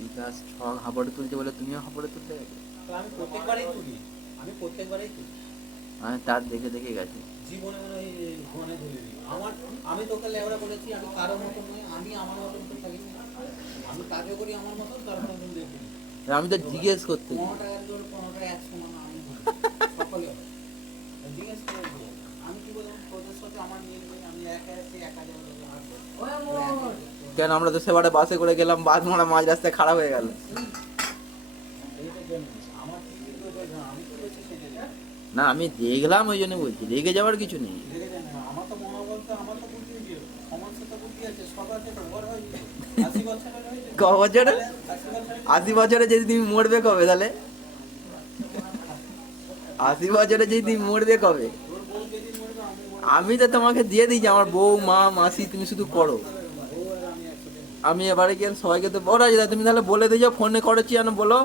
বিকাশ ছক হাবড়ে তুলছে বলে তুমিও হাবড়ে তুলতে গেলে? আমি প্রত্যেকবারই তুলি। মানে তার দেখে দেখে গেছে। জীবনে মানে ওই ঘনে ধরে দিই আমার। আমি তোকে লেবরা বলেছি, আমি কারোর মতন নয়, আমি আমার মতন তো থাকি না। আমি কাজও করি আমার মতন, তার মতন দেখি। আমি তো জিজ্ঞেস করতে 15 টাকার জোর 15 টাকা 100 মান আমি সকলে হবে। জিজ্ঞেস করে দিই। আমি কি বললাম, তোদের সাথে আমার মিল নেই, আমি একা আছি, একা যাবো তোকে আসবো। কেন আমরা তো সেবারে বাসে করে গেলাম, বাস মারা মাঝ রাস্তায় খারাপ হয়ে গেল। আমার কি বলবো, আমি তো বলছি সেটা জানি। না আমি দেখলাম ওই জন্য বলছি, রেগে যাওয়ার কিছু নেই। আমার তো মনোবল তো, আমার তো বুদ্ধি আছে, সমান তো বুদ্ধি আছে, সবার থেকে বড় হয় 80 বছরের হয়েছে। ক বছরে? 80 বছরে যদি তুমি মরবে কবে তাহলে? 80 বছরে যদি তুমি মরবে কবে? তোর বউ যেদিন মরবে আমি মরবো। আমি তো তোমাকে দিয়ে দিয়েছি, আমার বউ মা মাসি তুমি শুধু করো। বউ আর আমি একসাথে। আমি এবারে গিয়ে সবাইকে তো বলা যায়, তুমি তাহলে বলে দিয়ে যাও, ফোনে করেছি যেন বলো।